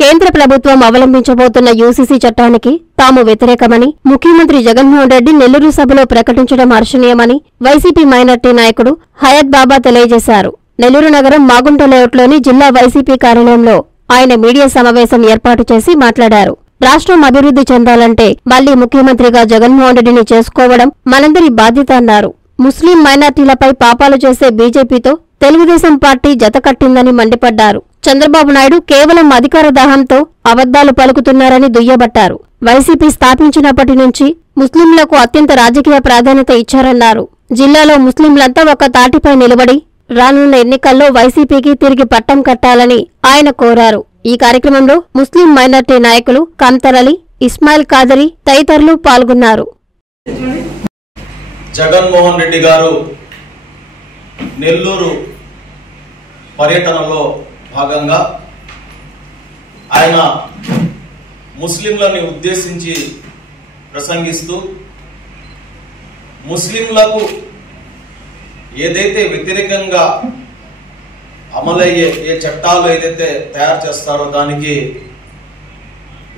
కేంద్ర ప్రభుత్వం అవలంబించబోతున్న యూసీసీ చట్టానికి తాము వ్యతిరేకమని ముఖ్యమంత్రి జగన్మోహన్ రెడ్డి నెల్లూరు సభలో ప్రకటించడం హర్షణీయమని వైసీపీ మైనార్టీ నాయకుడు హయత్ బాబా తెలియజేశారు. నెల్లూరు నగరం మాగుంట లేఅవుట్లోని జిల్లా వైసీపీ కార్యాలయంలో ఆయన మీడియా సమావేశం ఏర్పాటు చేసి మాట్లాడారు. రాష్ట్రం అభివృద్ధి చెందాలంటే మళ్లీ ముఖ్యమంత్రిగా జగన్మోహన్ రెడ్డిని చేసుకోవడం మనందరి బాధ్యత అన్నారు. ముస్లిం మైనార్టీలపై పాపాలు చేసే బీజేపీతో తెలుగుదేశం పార్టీ జతకట్టిందని మండిపడ్డారు. చంద్రబాబు నాయుడు కేవలం అధికార దాహంతో అబద్దాలు పలుకుతున్నారని దుయ్యబట్టారు. వైసీపీ స్థాపించినప్పటి నుంచి ముస్లింలకు అత్యంత రాజకీయ ప్రాధాన్యత ఇచ్చారన్నారు. జిల్లాలో ముస్లింలంతా ఒక తాటిపై నిలబడి రానున్న ఎన్నికల్లో వైసీపీకి తిరిగి పట్టం కట్టాలని ఆయన కోరారు. ఈ కార్యక్రమంలో ముస్లిం మైనార్టీ నాయకులు కంతరలి, ఇస్మాయిల్ కాదరి తదితరులు పాల్గొన్నారు. జగన్మోహన్ రెడ్డి గారు నెల్లూరు పర్యటనలో భాగంగా ఆయన ముస్లింలని ఉద్దేశించి ప్రసంగిస్తూ ముస్లింలకు ఏదైతే వ్యతిరేకంగా అమలయ్యే ఏ చట్టాలు ఏదైతే తయారు చేస్తారో దానికి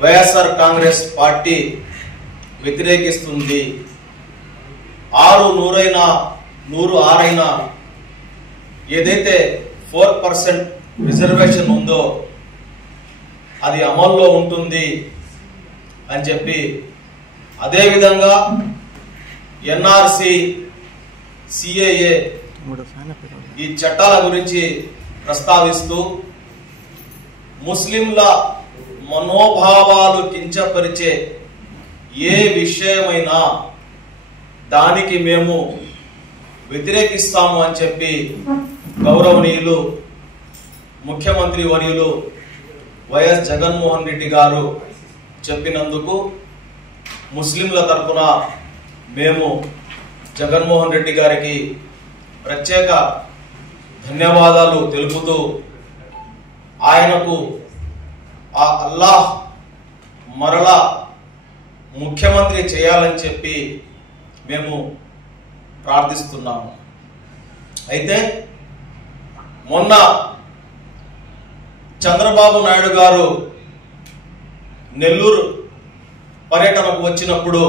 వైఎస్ఆర్ కాంగ్రెస్ పార్టీ వ్యతిరేకిస్తుంది. 100 ఏదైతే 4% రిజర్వేషన్ ఉందో అది అమల్లో ఉంటుంది అని చెప్పి, అదేవిధంగా ఎన్ఆర్సి, సిఏఏ ఈ చట్టాల గురించి ప్రస్తావిస్తూ ముస్లింల మనోభావాలు కించపరిచే ఏ విషయమైనా దానికి మేము వ్యతిరేకిస్తాము అని చెప్పి గౌరవనీయులు ముఖ్యమంత్రి వర్యులు వైఎస్ జగన్మోహన్ రెడ్డి గారు చెప్పినందుకు ముస్లింల తరఫున మేము జగన్మోహన్ రెడ్డి గారికి ప్రత్యేక ధన్యవాదాలు తెలుపుతూ ఆయనకు ఆ అల్లాహ్ మరలా ముఖ్యమంత్రి చేయాలని చెప్పి మేము ప్రార్థిస్తున్నాము. అయితే మొన్న చంద్రబాబు నాయుడు గారు నెల్లూరు పర్యటనకు వచ్చినప్పుడు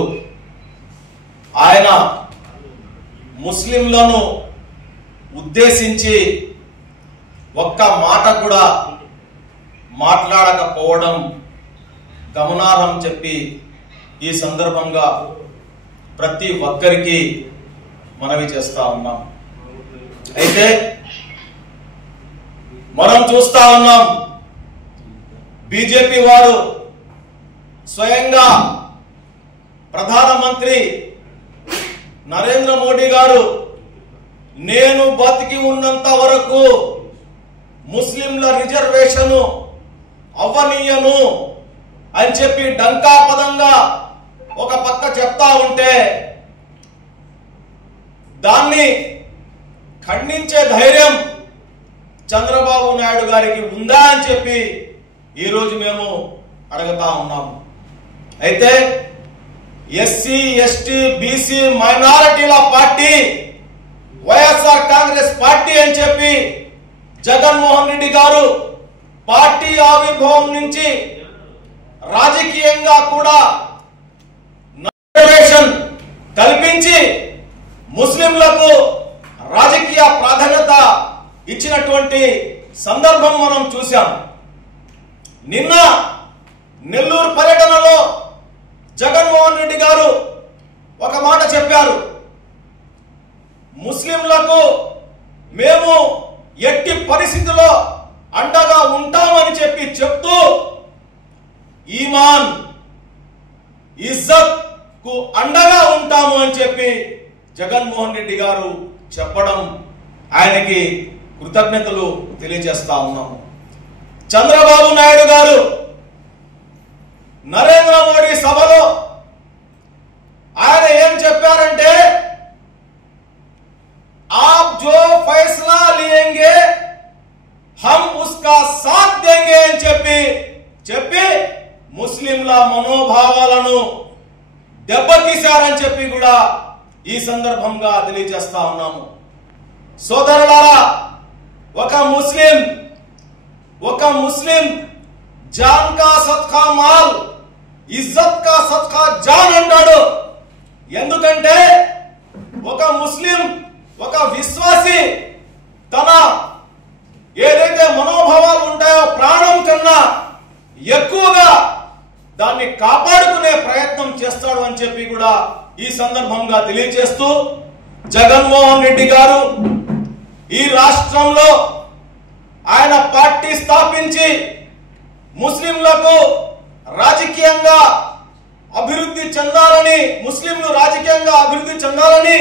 ఆయన ముస్లింలను ఉద్దేశించి ఒక్క మాట కూడా మాట్లాడకపోవడం గమనార్హం చెప్పి ఈ సందర్భంగా ప్రతి ఒక్కరికి మనవి చేస్తా ఉన్నాం. అయితే మనం చూస్తా ఉన్నాం, బీజేపీ వారు స్వయంగా ప్రధానమంత్రి నరేంద్ర మోడీ గారు నేను బతికి ఉన్నంత వరకు ముస్లింల రిజర్వేషన్ అవ్వనీయను అని చెప్పి డంకాపదంగా ఒక పక్క చెప్తా ఉంటే దాన్ని ఖండించే ధైర్యం చంద్రబాబు నాయుడు గారికి ఉందా అని చెప్పి ఈరోజు మేము అడుగుతా ఉన్నాము. అయితే ఎస్సీ, ఎస్టీ, బీసీ మైనారిటీల పార్టీ వైఎస్ఆర్ కాంగ్రెస్ పార్టీ అని చెప్పి జగన్మోహన్ రెడ్డి గారు పార్టీ ఆవిర్భావం నుంచి రాజకీయంగా కూడా రిజర్వేషన్ కల్పించి ముస్లింలకు రాజకీయ ప్రాధాన్యత ఇచ్చినటువంటి సందర్భం మనం చూశాం. నిన్న నెల్లూరు పర్యటనలో జగన్మోహన్ రెడ్డి గారు ఒక మాట చెప్పారు, ముస్లింలకు మేము ఎట్టి పరిస్థితిలో అండగా ఉంటామని చెప్పి చెప్తూ ఈమాన్, ఇజ్జత్ కు అండగా ఉంటాము అని చెప్పి జగన్మోహన్ రెడ్డి గారు చెప్పడం ఆయనకి కృతజ్ఞతలు తెలియజేస్తా ఉన్నాము. చంద్రబాబు నాయుడు గారు నరేంద్ర మోడీ సభలో ఆయన ఏం చెప్పారంటే, आप जो फैसला लेंगे हम उसका साथ देंगे అని చెప్పి ముస్లింల మనోభావాలను దెబ్బతీశారని చెప్పి కూడా ఈ సందర్భంగా తెలియజేస్తా ఉన్నాము. సోదరులారా, ఒక ముస్లిం జాన్ కా సద్కా మాల్, ఇజ్జత్ కా సద్కా జాన్ అంటాడు. ఎందుకంటే ఒక ముస్లిం, ఒక విశ్వాసి తన ఏదైతే మనోభావాలు ఉంటాయో ప్రాణం కన్నా ఎక్కువగా దాన్ని కాపాడుకునే ప్రయత్నం చేస్తాడు అని చెప్పి కూడా ఈ సందర్భంగా తెలియజేస్తూ, జగన్మోహన్ రెడ్డి గారు ఈ రాష్ట్రంలో ఆయన పార్టీ స్థాపించి ముస్లింలకు రాజకీయంగా అభివృద్ధి చెందాలని, ముస్లింలు రాజకీయంగా అభివృద్ధి చెందాలని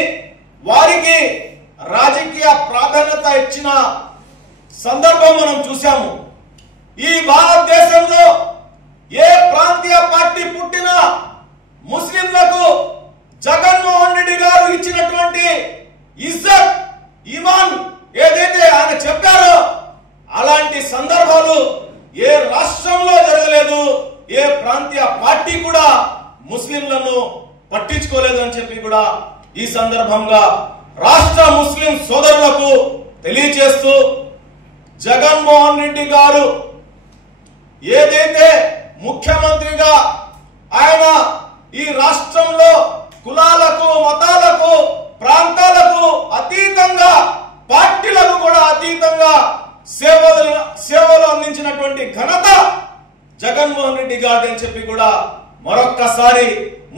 వారికి రాజకీయ ప్రాధాన్యత ఇచ్చిన సందర్భం మనం చూసాము. ఈ భారతదేశంలో ఏ ప్రాంతీయ పార్టీ పుట్టినా ముస్లింలకు జగన్మోహన్ రెడ్డి గారు ఇచ్చినటువంటి ఇజ్జత్, ఈమాన్ ఏదైతే ఆయన చెప్పారో అలాంటి సందర్భాలు ఏ రాష్ట్రంలో జరగలేదు. ఏ ప్రాంతీయ పార్టీ కూడా ముస్లింలను పట్టించుకోలేదు అని చెప్పి కూడా ఈ సందర్భంగా రాష్ట్ర ముస్లిం సోదరులకు తెలియజేస్తూ, జగన్మోహన్ రెడ్డి గారు ఏదైతే ముఖ్యమంత్రిగా ఆయన ఈ రాష్ట్రంలో కులాలకు, మతాలకు, ప్రాంతాలకు అతీతంగా, పార్టీలకు కూడా అతీతంగా సేవలు అందించినటువంటి ఘనత జగన్మోహన్ రెడ్డి గారు అని చెప్పి కూడా మరొక్కసారి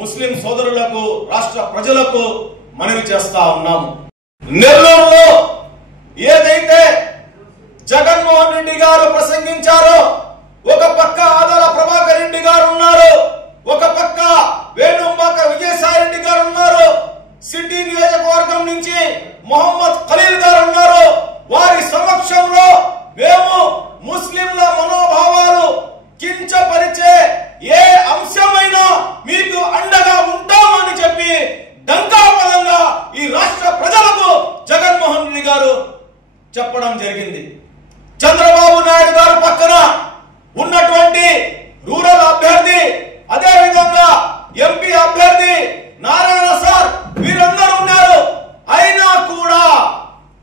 ముస్లిం సోదరులకు, రాష్ట్ర ప్రజలకు మనవి చేస్తా ఉన్నాము. నెల్లూరులో ఏదైతే జగన్మోహన్ రెడ్డి గారు ప్రసంగించారో, ఒక పక్క ఆదాల ప్రభాకర్ రెడ్డి గారు ఉన్నారు, ఒక పక్క వేణుంబాక విజయసాయి రెడ్డి గారు ఉన్నారు, సిటీ నియోజకవర్గం నుంచి మొహమ్మద్ ఖలీల్ గారు ఉన్నారు. వారి సమక్షంలో మేము ముస్లింల మనోభావాలు కించపరిచే ఏ అంశమైనా మీకు అండగా ఉంటామని చెప్పి డంకాపదంగా ఈ రాష్ట్ర ప్రజలకు జగన్మోహన్ రెడ్డి గారు చెప్పడం జరిగింది. చంద్రబాబు నాయుడు గారు పక్కన ఉన్నటువంటి రూరల్ అభ్యర్థి, అదే విధంగా ఎంపీ అభ్యర్థి నారాయణ సార్, వీరందరూ ఉన్నారు. అయినా కూడా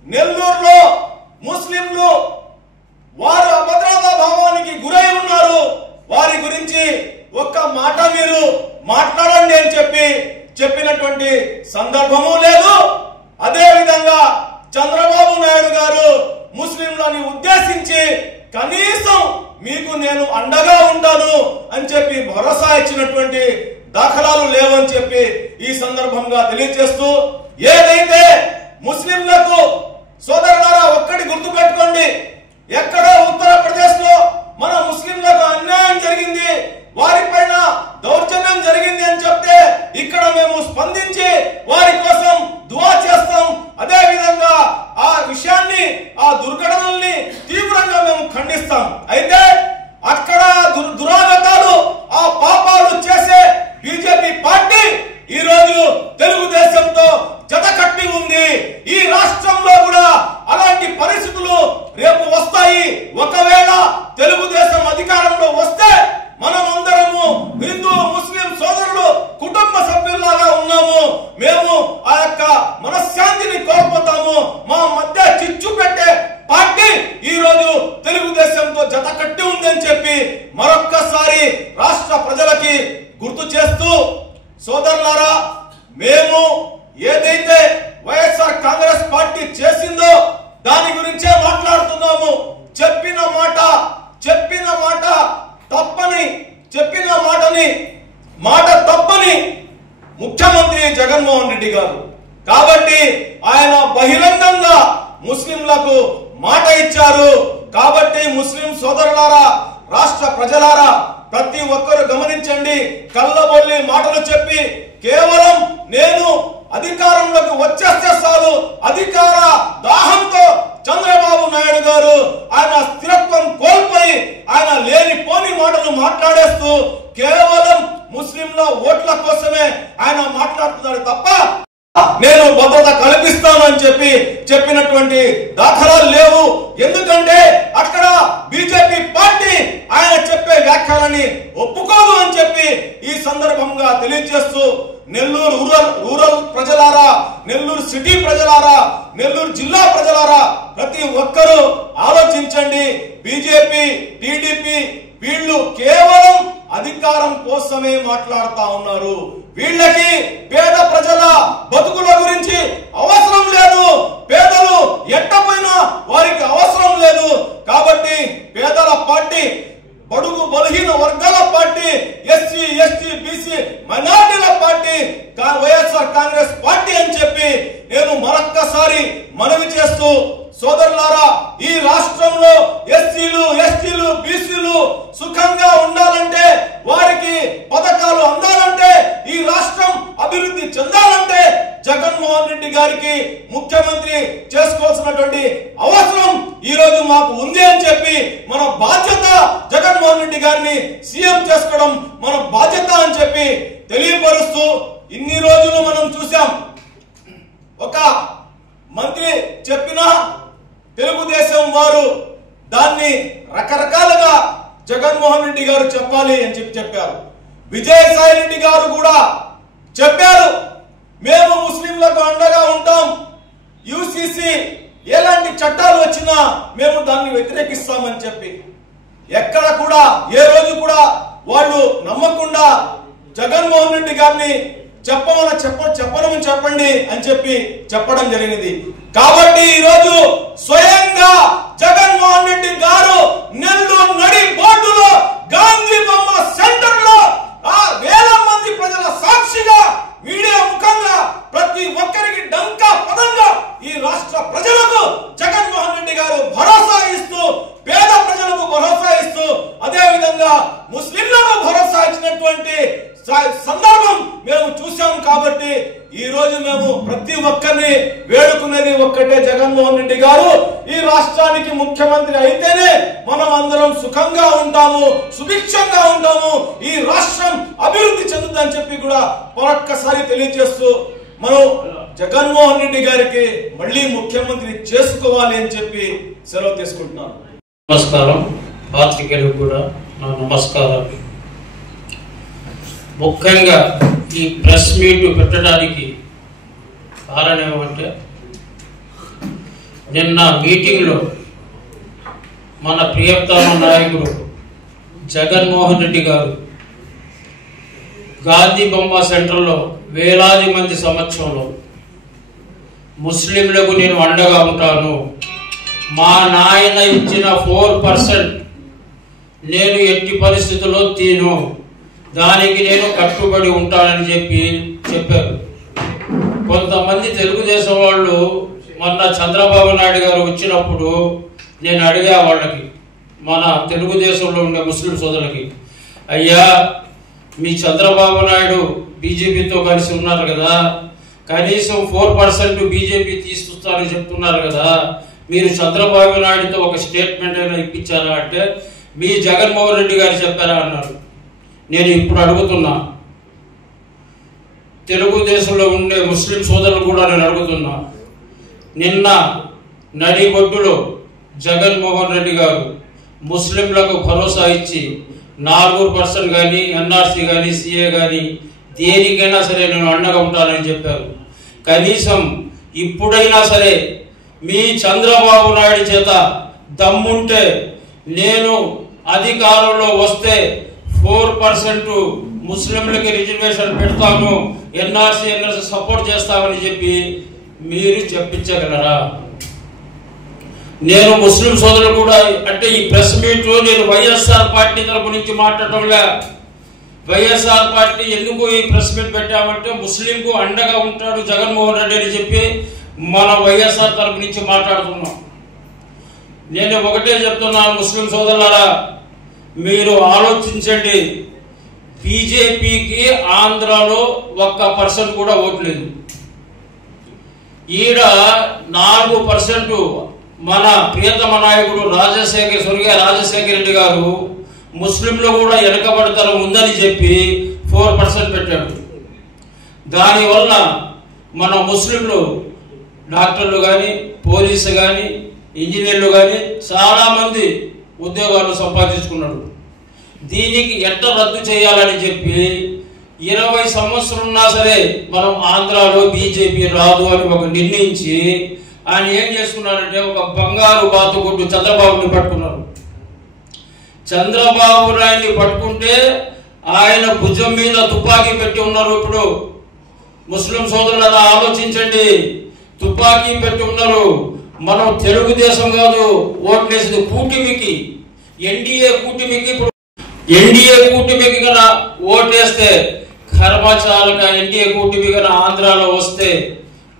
నెల్లూరులో ముస్లింలు వారు అభద్రతా భావానికి గురై ఉన్నారు. వారి గురించి ఒక్క మాట మీరు మాట్లాడండి అని చెప్పినటువంటి సందర్భము లేదు. అదే విధంగా చంద్రబాబు నాయుడు గారు ముస్లింలని ఉద్దేశించి కనీసం మీకు నేను అండగా ఉంటాను అని చెప్పి భరోసా ఇచ్చినటువంటి దాఖలాలు లేవని చెప్పి ఈ సందర్భంగా తెలియజేస్తూ, ఏదైతే ముస్లింలకు సోదరులారా ఒక్కటి గుర్తుపెట్టుకోండి, ఎక్కడో ఉత్తరప్రదేశ్ లో మన ముస్లింలకు అన్యాయం జరిగింది, వారిపైన దౌర్జన్యం జరిగింది అని చెప్తే ఇక్కడ మేము స్పందించి వారి కోసం దువా చేస్తాం. అదే విధంగా ఆ విషయాన్ని, ఆ దుర్ఘటనల్ని తీవ్రంగా మేము ఖండిస్తాం. అయితే అక్కడ దురాగతాలు, ఆ పాపాలు చేసే బీజేపీ పార్టీ ఈ రోజు తెలుగుదేశంతో జత కట్టి ఉంది. ఈ రాష్ట్రంలో కూడా అలాంటి పరిస్థితులు రేపు వస్తాయి. ఒకవేళ తెలుగుదేశం అధికారంలో వస్తే మనమందరము హిందూ ముస్లిం సోదరులు కుటుంబ సభ్యుల్లాగా ఉన్నాము. మేము ఆ యొక్క మనశ్శాంతిని కోల్పోతాము. మా మధ్య చిచ్చు పెట్టే పార్టీ ఈ రోజు తెలుగుదేశంతో జత కట్టి ఉందని చెప్పి మరొక్కసారి రాష్ట్ర ప్రజలకి గుర్తు చేస్తూ, సోదరులారా, మేము ఏదైతే వైఎస్ఆర్ కాంగ్రెస్ పార్టీ చేసిందో దాని గురించే మాట్లాడుతున్నాము. చెప్పిన మాట తప్పని, చెప్పిన మాట తప్పని ముఖ్యమంత్రి జగన్మోహన్ రెడ్డి గారు. కాబట్టి ఆయన బహిరంగంగా ముస్లింలకు మాట ఇచ్చారు. కాబట్టి ముస్లిం సోదరులారా, రాష్ట్ర ప్రజలారా, ప్రతి ఒక్కరు గమనించండి. కళ్ళబొల్లి మాటలు చెప్పి కేవలం నేను అధికారంలోకి వచ్చేస్తే చాలు, అధికార దాహంతో చంద్రబాబు నాయుడు గారు ఆయన స్థిరత్వం కోల్పోయి ఆయన లేనిపోని మాటలు మాట్లాడేస్తూ కేవలం ముస్లింల ఓట్ల కోసమే ఆయన మాట్లాడుతున్నారు తప్ప నేను భద్రత కల్పిస్తాను అని చెప్పినటువంటి దాఖలాలు లేవు. ఎందుకంటే అక్కడ బీజేపీ పార్టీ ఆయన చెప్పే వ్యాఖ్యలని ఒప్పుకోదు అని చెప్పి ఈ సందర్భంగా తెలియజేస్తూ, నెల్లూరు రూరల్ ప్రజలారా, నెల్లూరు సిటీ ప్రజలారా, నెల్లూరు జిల్లా ప్రజలారా, ప్రతి ఒక్కరూ ఆలోచించండి. బీజేపీ, టీడీపీ వీళ్ళు కేవలం అధికారం కోసమే మాట్లాడుతా ఉన్నారు. వీళ్ళకి పేద ప్రజల బతుకుల గురించి అవసరం లేదు. పేదలు ఎట్టపోయినా వారికి అవసరం లేదు. కాబట్టి పేదల పార్టీ, బడుగు బలహీన వర్గాల పార్టీ, ఎస్సీ ఎస్టీ బీసీ మైనారిటీల పార్టీ వైఎస్ఆర్ కాంగ్రెస్ పార్టీ అని చెప్పి నేను మరొక్కసారి మనవి చేస్తూ, సోదరులారా, ఈ రాష్ట్రంలో ఎస్సీలు ఎస్టీలు బీసీలు సుఖంగా ఉండాలంటే, వారికి పథకాలు అందాలంటే, ఈ రాష్ట్రం అభివృద్ధి చెందాలంటే జగన్మోహన్ రెడ్డి గారికి ముఖ్యమంత్రి చేసుకోవాల్సినటువంటి అవసరం ఈ రోజు మాకు ఉంది అని చెప్పి, మన బాధ్యత జగన్మోహన్ రెడ్డి గారిని సీఎం చేసుకోవడం మన బాధ్యత అని చెప్పి తెలియపరుస్తూ, ఇన్ని రోజులు మనం చూసాం, ఒక మంత్రి చెప్పినా తెలుగుదేశం వారు దాన్ని రకరకాలుగా జగన్మోహన్ రెడ్డి గారు చెప్పాలి అని చెప్పారు. విజయసాయి రెడ్డి గారు కూడా చెప్పారు, మేము ముస్లింలకు అండగా ఉంటాం, యూసీసీ ఎలాంటి చట్టాలు వచ్చినా మేము దాన్ని వ్యతిరేకిస్తామని చెప్పి, ఎక్కడ కూడా ఏ రోజు కూడా వాళ్ళు నమ్మకుండా జగన్మోహన్ రెడ్డి గారిని చెప్పండి అని చెప్పి చెప్పడం జరిగింది. కాబట్టి ఈ రోజు స్వయంగా జగన్మోహన్ రెడ్డి గారు నెల్లూరు నడి బోర్డులో గాంధీ బొమ్మ సెంటర్ లో వేల మంది ప్రజల సాక్షిగా మీడియా ముఖంగా ప్రతి ఒక్కరికి డంకా పదంగా ఈ రాష్ట్ర ప్రజలకు జగన్మోహన్ రెడ్డి గారు భరోసా ఇస్తూ, పేద ప్రజలకు భరోసా ఇస్తూ, అదే విధంగా ముస్లింలకు భరోసా ఇచ్చినటువంటి సందర్భం మేము చూసాం. కాబట్టి ఈ రోజు మేము ప్రతి ఒక్కరిని వేడుకునేది ఒక్కటే, జగన్మోహన్ రెడ్డి గారు ఈ రాష్ట్రానికి ముఖ్యమంత్రి అయితేనే మనం అందరం సుఖంగా ఉంటాము, సుభిక్షంగా ఉంటాము, ఈ రాష్ట్రం అభివృద్ధి చెందుతుందని చెప్పి కూడా మరొక్కసారి తెలియజేస్తూ, మనం జగన్మోహన్ రెడ్డి గారికి మళ్ళీ ముఖ్యమంత్రి చేసుకోవాలి అని చెప్పి సెలవు తీసుకుంటున్నాను. నమస్కారం. పాత్రికేయులకు కూడా నా నమస్కారం. ముఖ్యంగా ఈ ప్రెస్ మీట్ పెట్టడానికి కారణం ఏమంటే, నిన్న మీటింగ్లో మన ప్రియతమ నాయకుడు జగన్మోహన్ రెడ్డి గారు గాంధీ బొమ్మ సెంటర్లో వేలాది మంది సమక్షంలో ముస్లింలకు నేను అండగా ఉంటాను, మా నాయన ఇచ్చిన 4% నేను ఎట్టి పరిస్థితుల్లో తీను, దానికి నేను కట్టుబడి ఉంటానని చెప్పారు. కొంతమంది తెలుగుదేశం వాళ్ళు మొన్న చంద్రబాబు నాయుడు గారు వచ్చినప్పుడు నేను అడిగా వాళ్ళకి, మన తెలుగుదేశంలో ఉండే ముస్లిం సోదరులకి, అయ్యా మీ చంద్రబాబు నాయుడు బీజేపీతో కలిసి ఉన్నారు కదా, కనీసం 4% బీజేపీ తీసుకొస్తారని చెప్తున్నారు కదా, మీరు చంద్రబాబు నాయుడుతో ఒక స్టేట్మెంట్ అయినా ఇప్పించారా అంటే, మీ జగన్మోహన్ రెడ్డి గారు చెప్పారా అన్నారు. నేను ఇప్పుడు అడుగుతున్నా, తెలుగుదేశంలో ఉండే ముస్లిం సోదరులు కూడా నేను అడుగుతున్నా, నిన్న నడిబొడ్డులో జగన్మోహన్ రెడ్డి గారు ముస్లింలకు భరోసా ఇచ్చి 4% కానీ ఎన్ఆర్సీ కానీ సిఏ కానీ దేనికైనా సరే నేను అండగా ఉంటానని చెప్పారు. కనీసం ఇప్పుడైనా సరే మీ చంద్రబాబు నాయుడు చేత దమ్ముంటే నేను అధికారంలో వస్తే 4% ముస్లింలకి రిజర్వేషన్ పెడతాను, ఎన్ఆర్సీ సపోర్ట్ చేస్తామని చెప్పి మీరు చెప్పించగలరా? నేను ముస్లిం సోదరులు కూడా, అంటే ఈ ప్రెస్ మీట్ లో నేను వైఎస్ఆర్ పార్టీ తరపు నుంచి మాట్లాడటంలే. వైఎస్ఆర్ పార్టీ ఎందుకు ఈ ప్రెస్ మీట్ పెట్టామంటే, ముస్లింకు అండగా ఉంటాడు జగన్మోహన్ రెడ్డి అని చెప్పి మన వైఎస్ఆర్ తరపు నుంచి మాట్లాడుతున్నాం. నేను ఒకటే చెప్తున్నాను, ముస్లిం సోదరులారా, మీరు ఆలోచించండి. బీజేపీకి ఆంధ్రాలో 1% కూడా ఓట్లేదు. ఈడ 4% మన ప్రియతమ నాయకుడు స్వర్గీయ రాజశేఖర రెడ్డి గారు ముస్లింలు కూడా వెనకబడతనం ఉందని చెప్పి 4% పెట్టాడు. దానివల్ల మన ముస్లింలు డాక్టర్లు కానీ, పోలీసు కానీ, ఇంజనీర్లు కానీ చాలా మంది ఉద్యోగాలు సంపాదించుకున్నాడు. దీనికి ఎట్లా రద్దు చేయాలని చెప్పి 20 సంవత్సరం ఉన్నా సరే మనం ఆంధ్రాలో బీజేపీ రాదు అని ఒక నిర్ణయించి ఆయన ఏం చేసుకున్నారంటే, ఒక బంగారు బాతుగుడ్డు చంద్రబాబుని పట్టుకున్నారు. చంద్రబాబు నాయుడిని పట్టుకుంటే ఆయన భుజం మీద తుపాకీ పెట్టి ఉన్నారు. ఇప్పుడు ముస్లిం సోదరులారా ఆలోచించండి, తుపాకీ పెట్టి ఉన్నారు. మనం తెలుగుదేశం కాదు ఓట్లేసింది కూటమికి, ఎన్డీఏ కూటమికి. ఇప్పుడు ఎన్డీఏ కూటమికి కన్నా ఓటేస్తే కర్మచాలక ఎన్డీఏ కూటమి కన్నా ఆంధ్రాలో వస్తే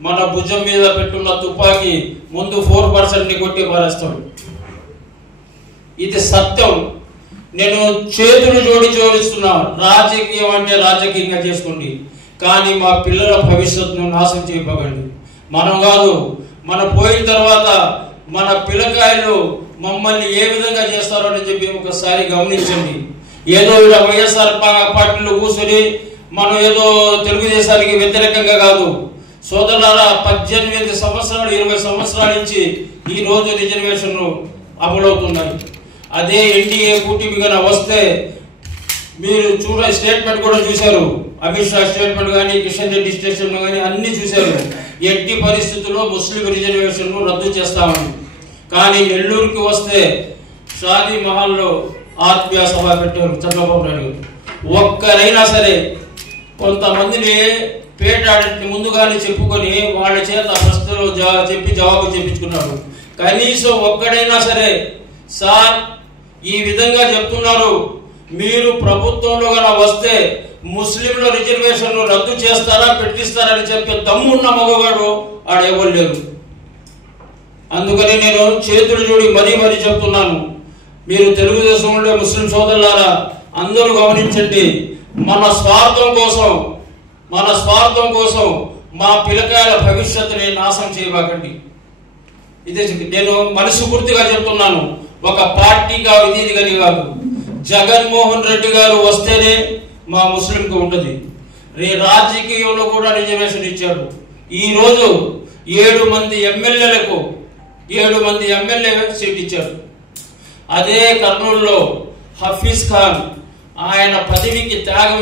మన భుజం మీద పెట్టున్న తుపాకీ ముందు 4% కొట్టి పారేస్తాడు. ఇది సత్యం. నేను చేతులు జోడిస్తున్నా. రాజకీయం అంటే రాజకీయంగా చేసుకోండి, కానీ మా పిల్లల భవిష్యత్తును నాశనం చేయకండి. మనం కాదు, మనం పోయిన తర్వాత మన పిల్లకాయలు మమ్మల్ని ఏ విధంగా చేస్తారో అని చెప్పి ఒకసారి గమనించండి. ఏదో ఇలా వైఎస్ఆర్ పార్టీలో కూర్చొని మనం ఏదో తెలుగుదేశానికి వ్యతిరేకంగా కాదు సోదరులారా. 18 సంవత్సరాలు 20 సంవత్సరాల నుంచి ఈ రోజు రిజర్వేషన్లు అమలవుతున్నాయి. అదే ఎన్డీఏ కూటమిగా వస్తే మీరు స్టేట్మెంట్ కూడా చూశారు. అమిత్ షా స్టేట్మెంట్ కానీ, కిషన్ రెడ్డి స్టేట్మెంట్ కానీ అన్ని చూశారు. ఎట్టి పరిస్థితుల్లో ముస్లిం రిజర్వేషన్ను రద్దు చేస్తామని. కానీ నెల్లూరుకి వస్తే షాదీ మహల్లో ఆత్మీయ సభ పెట్టారు చంద్రబాబు నాయుడు. ఒక్కరైనా సరే కొంతమందిని పేటాడిని ముందుగానే చెప్పుకొని వాళ్ళ చేత ప్రశ్నలు చెప్పి జవాబు చెప్పించుకున్నారు. కనీసం ఒక్కడైనా సరే సార్ ఈ విధంగా చెప్తున్నారు, మీరు ప్రభుత్వంలో కన్నా వస్తే ముస్లింల రిజర్వేషన్ రద్దు చేస్తారా పెట్టిస్తారని చెప్పే దమ్మున్న మగవాడు ఆడెవరు లేరు. అందుకని నేను చేతులు జోడి మరీ చెప్తున్నాను, మీరు తెలుగుదేశంలో ముస్లిం సోదరులారా అందరూ గమనించండి. మన స్వార్థం కోసం మా పిల్లకాయల భవిష్యత్తుని నాశనం చేయబాకండి. ఇదే నేను మనస్ఫూర్తిగా చెప్తున్నాను. ఒక పార్టీగా ఇది కానీ కాదు. జగన్మోహన్ రెడ్డి గారు వస్తేనే మా ముస్లింకి ఉంటుంది. రాజకీయంలో కూడా రిజర్వేషన్ ఇచ్చాడు. ఈ రోజు 7 మంది ఎమ్మెల్యేలకు 7 మంది ఎమ్మెల్యే సీట్ ఇచ్చారు. అదే కర్నూలులో హఫీజ్ ఖాన్ ఆయన పదవికి త్యాగం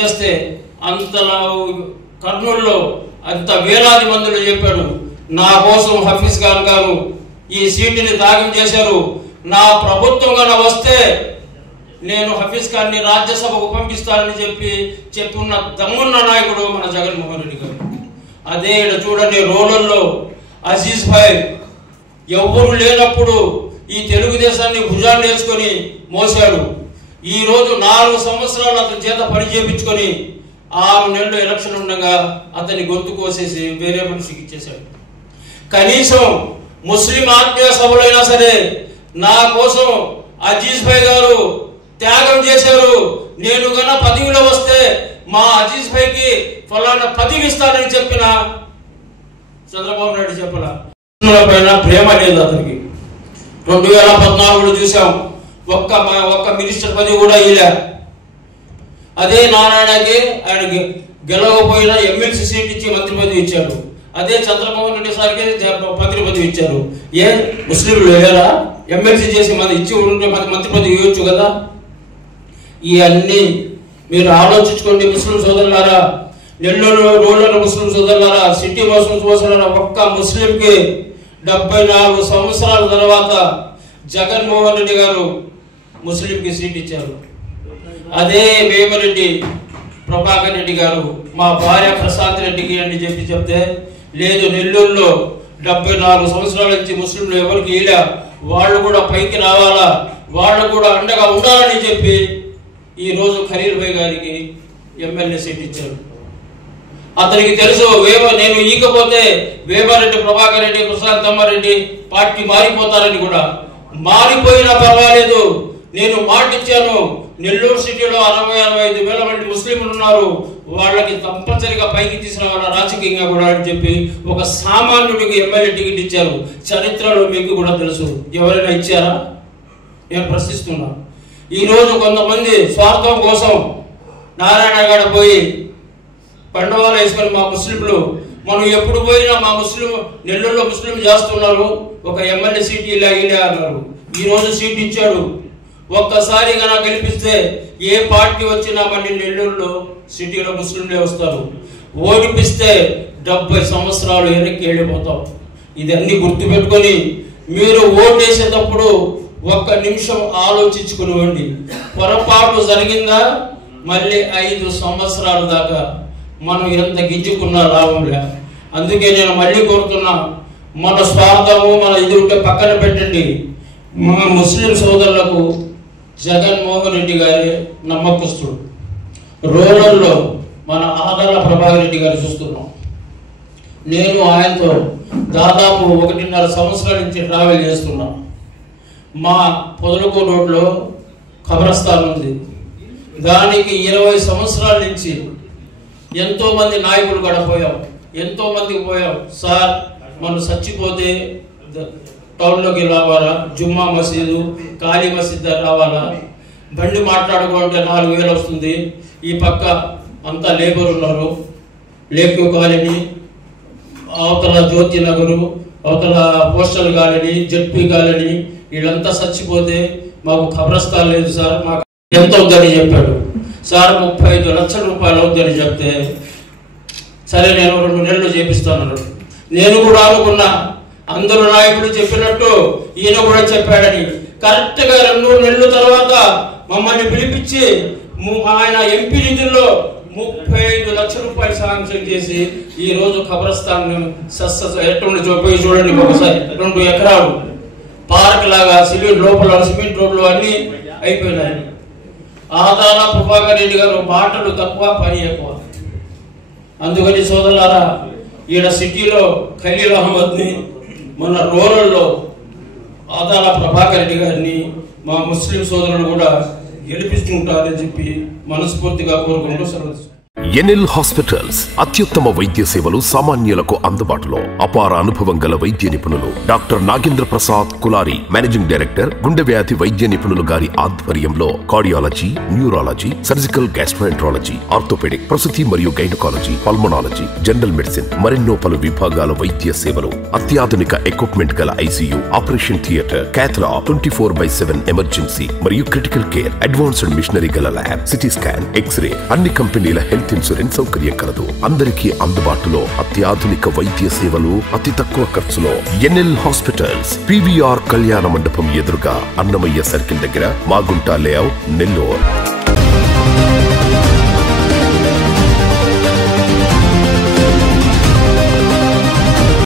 చేస్తే అంతలా కర్నూలులో అంత వేలాది మందిలో చెప్పాడు, నా కోసం హఫీజ్ ఖాన్ గారు ఈ సీటుని త్యాగం చేశారు. నా ప్రభుత్వం కన్నా వస్తే నేను హఫీజ్ ఖాన్ ని రాజ్యసభకు పంపిస్తానని చెప్పున్న దమ్మున్న నాయకుడు మన జగన్మోహన్ రెడ్డి గారు. అదే చూడండి, రోలర్లో అజీజ్ భాయ్ ఎవరు లేనప్పుడు ఈ తెలుగుదేశాన్ని భుజాన్ని వేసుకొని మోసాడు. ఈ రోజు 4 సంవత్సరాలు అతని చేత పని చేపించుకొని 6 నెలలు ఎలక్షన్ ఉండగా అతని గొంతు కోసేసి వేరే మనిషికి ఇచ్చేశాడు. కనీసం ముస్లిం ఆత్మీయ సభలైనా సరే నా కోసం అజీజ్ భాయ్ గారు త్యాగం చేశారు, నేను గన పదవిలో వస్తే మా అజీజ్ భాయ్కి ఫలానా పదవి ఇస్తానని చెప్పిన చంద్రబాబు నాయుడు చెప్పలా. పైన ప్రేమ లేదు అతనికి. 2014 చూసాం, ఒక్క మినిస్టర్ పదవి కూడా ఇలా. అదే నారాయణకి ఆయన గెలవకపోయినా ఎమ్మెల్సీ సీట్ ఇచ్చి మంత్రి పదవి ఇచ్చాడు. అదే చంద్రబాబు నాయుడు సార్కి మంత్రి పదవి ఇచ్చారు. ఏ ముస్లింలు లేరా? ఎమ్మెల్సీ చేసి మన ఇచ్చి ఉంటే మంత్రి పదవి ఇవ్వచ్చు కదా. ఇవన్నీ మీరు ఆలోచించుకోండి ముస్లిం సోదరులారా. నెల్లూరు రూరల్ ముస్లిం సోదరులారా, సిటీ ముస్లిం సోదరులారా, ఒక్క ముస్లింకి 74 సంవత్సరాల తర్వాత జగన్మోహన్ రెడ్డి గారు ముస్లింకి సీట్ ఇచ్చారు. అదే వేమిరెడ్డి ప్రభాకర్ రెడ్డి గారు మా భార్య ప్రశాంత్ రెడ్డికి అని చెప్తే లేదు, నెల్లూరులో 74 సంవత్సరాల నుంచి ముస్లింలు ఎవరికి ఇలా వాళ్ళు కూడా పైకి రావాలా, వాళ్ళు కూడా అండగా ఉండాలని చెప్పి ఈ రోజు ఖలీల్ భాయ్ గారికి ఎమ్మెల్యే సీట్ ఇచ్చారు. అతనికి తెలుసు నేను ఈకపోతే వేమారెడ్డి ప్రభాకర్ రెడ్డి ప్రశాంతమ్మారెడ్డి పార్టీ మారిపోతారని. కూడా మారిపోయినా పర్వాలేదు, నేను మాట ఇచ్చాను. నెల్లూరు సిటీలో 60-65 వేల మంది ముస్లింలు ఉన్నారు, వాళ్ళకి తప్పనిసరిగా పైకి తీసుకురావాల రాజకీయంగా కూడా అని చెప్పి ఒక సామాన్యుడికి ఎమ్మెల్యే టికెట్ ఇచ్చారు. చరిత్రలో మీకు కూడా తెలుసు. ఎవరైనా ఇచ్చారా? నేను ప్రశ్నిస్తున్నా. ఈ రోజు కొంతమంది స్వార్థం కోసం నారాయణ గారు పోయి పండవాలు వేసుకొని మా ముస్లింలు మనం ఎప్పుడు పోయినా మా ముస్లిం నెల్లూరులో ముస్లిం చేస్తున్నారు, ఒక ఎమ్మెల్యే సీట్ ఇలా అన్నారు. ఈ రోజు సీట్ ఇచ్చాడు. ఒక్కసారి కన్నా గెలిపిస్తే ఏ పార్టీ వచ్చినా మన నెల్లూరులో సిటీలో ముస్లింలే వస్తారు. ఓడిపిస్తే 70 సంవత్సరాలు వెనక్కి వెళ్ళిపోతాం. ఇదన్నీ గుర్తుపెట్టుకొని మీరు ఓటేసేటప్పుడు ఒక్క నిమిషం ఆలోచించుకునివ్వండి. పొరపాటు జరిగిందా మళ్ళీ 5 సంవత్సరాల దాకా మనం ఎంత గింజుకున్నా లాభం లే. అందుకే నేను మళ్ళీ కోరుతున్నా, మన స్వార్థము మన ఇది ఉంటే పక్కన పెట్టండి. మా ముస్లిం సోదరులకు జగన్మోహన్ రెడ్డి గారి నమ్మకస్తుడు. రూరల్లో మన ఆదాల ప్రభాకర్ రెడ్డి గారు చూస్తున్నాం. నేను ఆయనతో దాదాపు 1.5 సంవత్సరాల నుంచి ట్రావెల్ చేస్తున్నా. మా పొదలకో రోడ్లో ఖబరస్థాన్ ఉంది. దానికి 20 సంవత్సరాల నుంచి ఎంతోమంది నాయకులు గడపోయాం, ఎంతోమందికి పోయాం. సార్ మనం చచ్చిపోతే టౌన్లోకి రావాలా, జుమ్మా మసీదు ఖాళీ మసీదు రావాలా, బండి మాట్లాడుకుంటే 4,000 వస్తుంది. ఈ పక్క అంతా లేబర్ ఉన్నారు, లేక్యూ కాలనీ, అవతల జ్యోతి నగరు, అవతల పోస్టల్ కాలనీ, జెడ్పీ కాలనీ, వీళ్ళంతా చచ్చిపోతే మాకు ఖబరస్థాన్ లేదు సార్, మాకు ఎంత అవుద్దని చెప్పాడు. సార్ 35 లక్షల రూపాయలు అవుద్దని చెప్తే సరే నేను 2 నెలలు చేపిస్తాను. నేను కూడా అనుకున్నా అందరూ నాయకులు చెప్పినట్టు ఈయన కూడా చెప్పాడని. కరెక్ట్గా 2 నెలల తర్వాత మమ్మల్ని పిలిపించి ఆయన ఎంపీ నిధుల్లో 35 లక్షల రూపాయలు శాంక్షన్ చేసి ఈ రోజు ఖబరస్థాన్ ఎటువంటి పోయి చూడండి, ఒకసారి 2 ఎకరాలు పార్క్ లాగా సిమెంట్ లోపల సిమెంట్ రోడ్లు అన్ని అయిపోయినాయి. ఆదాల ప్రభాకర్ రెడ్డి గారు మాటలు తక్కువ, పని ఎక్కువ. అందుకని సోదరులారా, ఈడ సిటీలో ఖలీల్ అహ్మద్ని, మన రూరల్లో ఆదాల ప్రభాకర్ రెడ్డి గారిని మా ముస్లిం సోదరులు కూడా గెలిపిస్తుంటారని చెప్పి మనస్ఫూర్తిగా కోరుకుంటూ సెలవు. ఎన్ఎల్ హాస్పిటల్స్ అత్యుత్తమ వైద్య సేవలు సామాన్యులకు అందుబాటులో. అపార అనుభవం గల వైద్య నిపుణులు doctor Nagendra Prasad Kulari, managing director, గుండె వ్యాధి వైద్య నిపుణులు గారి ఆధ్వర్యంలో cardiology, neurology, surgical gastroenterology, orthopaedic, ప్రసూతి మరియు గైనకాలజీ, పల్మనాలజీ, జనరల్ మెడిసిన్, మరెన్నో పలు విభాగాల వైద్య సేవలు. అత్యాధునిక ఎక్విప్మెంట్ గల ఐసీయూ, ఆపరేషన్ థియేటర్, క్యాథ్లా, 24/7 ఎమర్జెన్సీ మరియు క్రిటికల్ కేర్, అడ్వాన్స్డ్ మిషనరీ గల ల్యాబ్, సిటీ స్కాన్, ఎక్స్రే, అన్ని కంపెనీల హెల్త్ ఇన్సూరెన్స్ సౌకర్యం కలదు. అందరికీ అందుబాటులో అత్యాధునిక వైద్య సేవలు అతి తక్కువ ఖర్చులో. ఎన్ఎల్ హాస్పిటల్స్, పివిఆర్ కళ్యాణ మండపం ఎదురుగా, అన్నమయ్య సర్కిల్ దగ్గర, మాగుంట లేఅవుట్, నెల్లూరు.